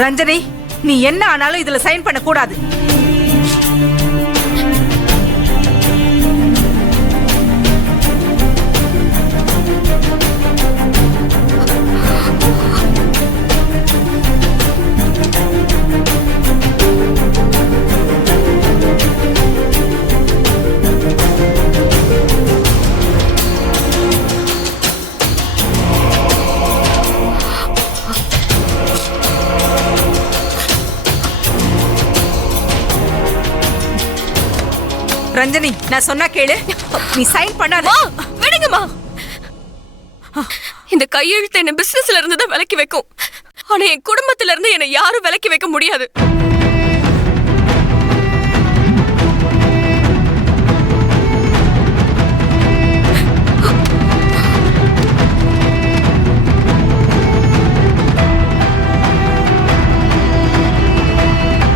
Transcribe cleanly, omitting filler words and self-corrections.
ரஞ்சனி, நீ என்ன ஆனாலும் இதுல சைன் பண்ண கூடாது. ரஞ்சனி, நான் சொன்னா கேளு. நீ சைன் பண்ணாத. விடுங்கம்மா. இந்த கையெழுத்து என்ன பிசினஸ்ல இருந்து தான் விலக்கி வைக்கும். ஆனா என் குடும்பத்துல இருந்து என்னை யாரும் விலக்கி வைக்க முடியாது.